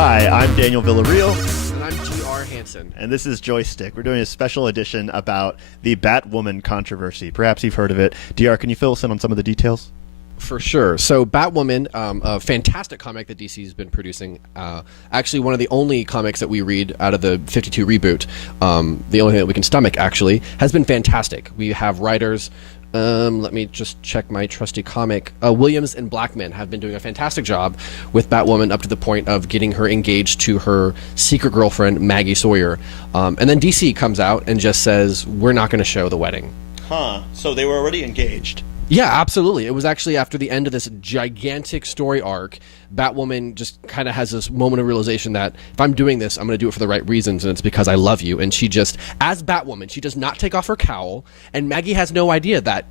Hi, I'm Daniel Villarreal. And I'm G.R. Hanson. And this is Joystick. We're doing a special edition about the Batwoman controversy. Perhaps you've heard of it. DR, can you fill us in on some of the details? For sure. So Batwoman, a fantastic comic that DC has been producing. Actually, one of the only comics that we read out of the 52 reboot, the only thing that we can stomach, actually, has been fantastic. We have writers... let me just check my trusty comic. Williams and Blackman have been doing a fantastic job with Batwoman up to the point of getting her engaged to her secret girlfriend, Maggie Sawyer. And then DC comes out and just says, we're not going to show the wedding. Huh. So they were already engaged. Yeah, absolutely. It was actually after the end of this gigantic story arc, Batwoman just kind of has this moment of realization that if I'm doing this, I'm going to do it for the right reasons, and it's because I love you. And she just, as Batwoman, she does not take off her cowl, and Maggie has no idea that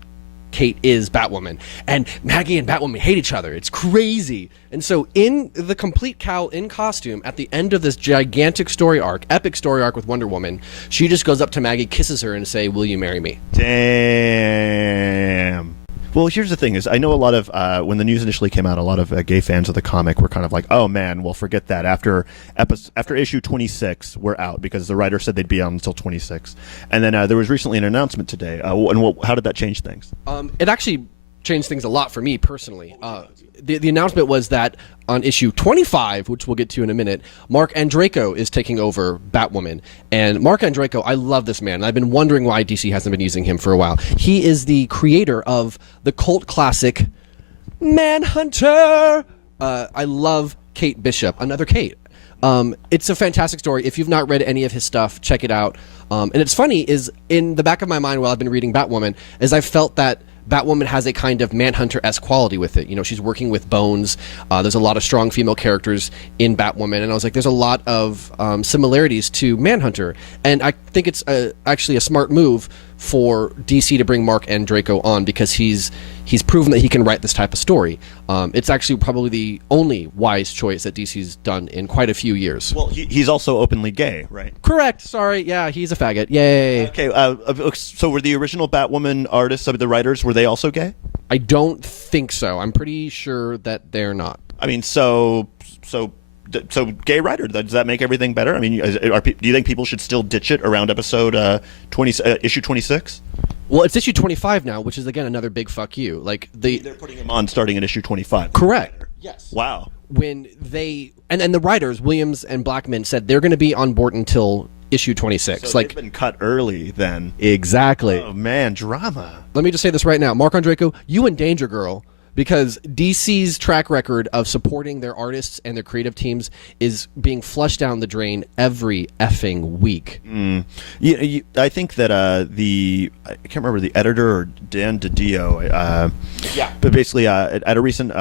Kate is Batwoman. And Maggie and Batwoman hate each other. It's crazy. And so in the complete cowl, in costume, at the end of this gigantic story arc, epic story arc with Wonder Woman, she just goes up to Maggie, kisses her, and say, will you marry me? Damn. Well, here's the thing: is I know a lot of when the news initially came out, a lot of gay fans of the comic were kind of like, "Oh man, well forget that." After issue 26, we're out because the writer said they'd be on until 26, and then there was recently an announcement today. How did that change things? It actually changed things a lot for me personally. The announcement was that on issue 25, which we'll get to in a minute, Mark Andreyko is taking over Batwoman. And Mark Andreyko, I love this man. I've been wondering why DC hasn't been using him for a while. He is the creator of the cult classic Manhunter. I love Kate Bishop, another Kate. It's a fantastic story. If you've not read any of his stuff, check it out. And it's funny is in the back of my mind while I've been reading Batwoman is I felt that Batwoman has a kind of Manhunter-esque quality with it. You know, she's working with bones. There's a lot of strong female characters in Batwoman, and I was like, there's a lot of similarities to Manhunter. And I think it's actually a smart move for DC to bring Mark Andreyko on because he's proven that he can write this type of story. It's actually probably the only wise choice that DC's done in quite a few years. Well, he's also openly gay, right? Correct. Sorry. Yeah, he's a faggot. Yay. Okay. So were the original Batwoman artists, the writers, were they also gay? I don't think so. I'm pretty sure that they're not. I mean, so gay writer, does that make everything better? I mean, do you think people should still ditch it around episode issue 26? Well, it's issue 25 now, which is again another big fuck you. Like they're putting him on starting at issue 25. Correct. Yes. Wow. When they and the writers Williams and Blackman said they're going to be on board until issue 26. So they've been cut early then. Exactly. Oh man, drama. Let me just say this right now, Mark Andreyko, you in danger, girl. Because DC's track record of supporting their artists and their creative teams is being flushed down the drain every effing week. I think that I can't remember the editor or Dan DiDio. But basically, at a recent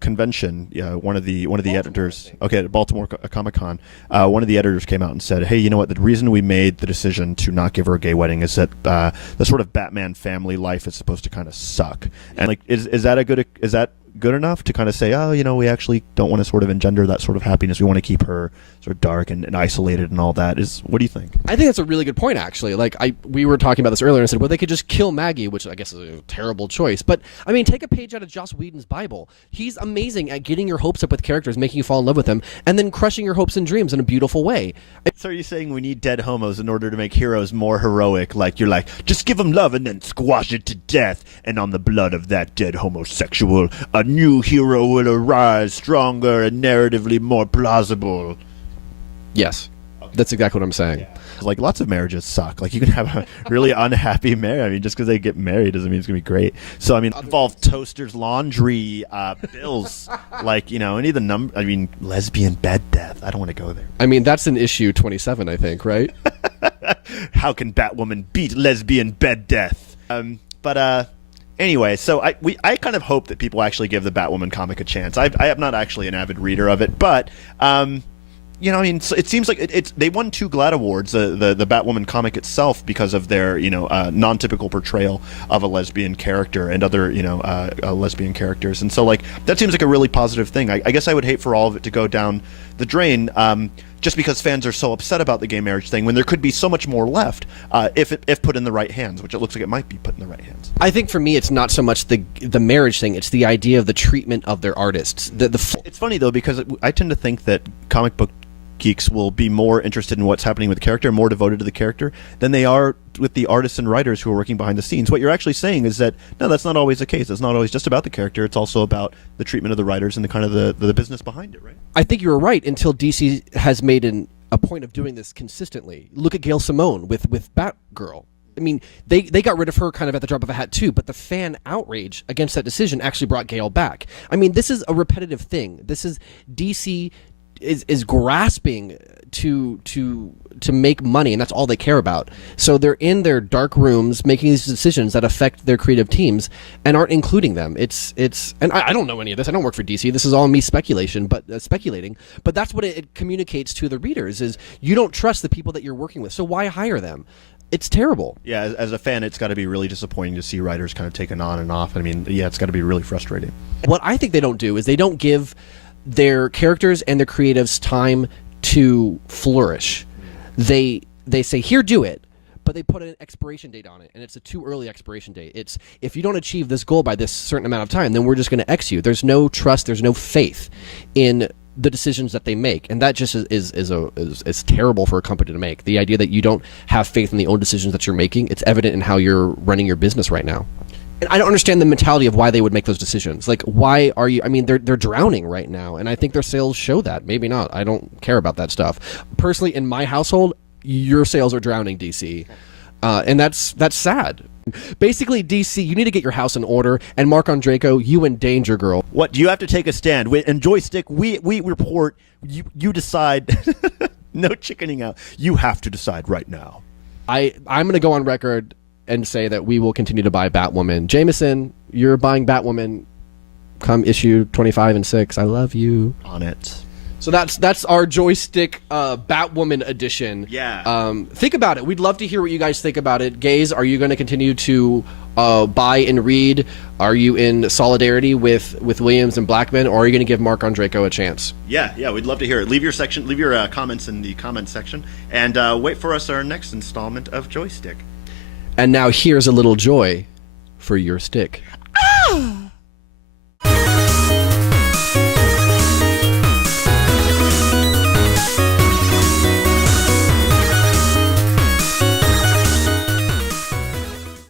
convention, one of the editors, at Baltimore Comic-Con, one of the editors came out and said, "Hey, you know what? The reason we made the decision to not give her a gay wedding is that the sort of Batman family life is supposed to kind of suck." And like, is that good enough to kind of say, oh, we actually don't want to sort of engender that sort of happiness. We want to keep her sort of dark and isolated and all that. What do you think? I think that's a really good point, actually. Like we were talking about this earlier and said, well, they could just kill Maggie, which I guess is a terrible choice. But I mean, take a page out of Joss Whedon's Bible. He's amazing at getting your hopes up with characters, making you fall in love with them, and then crushing your hopes and dreams in a beautiful way. So are you saying we need dead homos in order to make heroes more heroic? Like you're like, just give them love and then squash it to death, and on the blood of that dead homosexual, a new hero will arise, stronger and narratively more plausible. Yes, that's exactly what I'm saying. Yeah. Like lots of marriages suck. Like you can have a really unhappy marriage. I mean, just because they get married doesn't mean it's gonna be great. So I mean, involve toasters, laundry, bills, like any of the number. I mean, lesbian bed death. I don't want to go there. I mean, that's in issue 27, I think, right? How can Batwoman beat lesbian bed death? Anyway, so I kind of hope that people actually give the Batwoman comic a chance. I am not actually an avid reader of it, but it seems like they won 2 GLAAD awards, the Batwoman comic itself, because of their non-typical portrayal of a lesbian character and other lesbian characters, and so like that seems like a really positive thing. I guess I would hate for all of it to go down the drain. just because fans are so upset about the gay marriage thing, when there could be so much more left if put in the right hands, which it looks like it might be put in the right hands. I think for me, it's not so much the marriage thing; it's the idea of the treatment of their artists. It's funny though, because I tend to think that comic book geeks will be more interested in what's happening with the character, more devoted to the character, than they are with the artists and writers who are working behind the scenes. What you're actually saying is that, no, that's not always the case. It's not always just about the character. It's also about the treatment of the writers and the kind of the business behind it, right? I think you were right until DC has made a point of doing this consistently. Look at Gail Simone with Batgirl. I mean, they got rid of her kind of at the drop of a hat too, but the fan outrage against that decision actually brought Gail back. I mean, this is a repetitive thing. This is DC is grasping to make money, and that's all they care about. So they're in their dark rooms making these decisions that affect their creative teams and aren't including them. It's and I don't know any of this. I don't work for DC. This is all me speculating, but that's what it communicates to the readers is you don't trust the people that you're working with. So why hire them? It's terrible. Yeah, as a fan, it's got to be really disappointing to see writers kind of taken on and off. I mean, yeah, it's got to be really frustrating. What I think they don't do is they don't give their characters and their creatives time to flourish. They say, here, do it, but they put an expiration date on it, and it's a too early expiration date. It's, if you don't achieve this goal by this certain amount of time, then we're just going to X you. There's no trust, there's no faith in the decisions that they make, and that just is terrible for a company to make. The idea that you don't have faith in the own decisions that you're making, it's evident in how you're running your business right now. And I don't understand the mentality of why they would make those decisions. Like, why are you? I mean, they're drowning right now, and I think their sales show that. Maybe not. I don't care about that stuff. Personally, in my household, your sales are drowning, DC, and that's sad. Basically, DC, you need to get your house in order, and Mark Andreyko, you in danger, girl. What, you have to take a stand. In Joystick, we report, you decide. No chickening out. You have to decide right now. I'm going to go on record and say that we will continue to buy Batwoman. Jameson, you're buying Batwoman come issue 25 and 6. I love you. On it. So that's our Joystick Batwoman edition. Yeah. Think about it. We'd love to hear what you guys think about it. Gaze, are you going to continue to buy and read? Are you in solidarity with Williams and Blackman, or are you going to give Mark Andreyko a chance? Yeah, we'd love to hear it. Leave your comments in the comment section, and wait for us our next installment of Joystick. And now here's a little joy for your stick.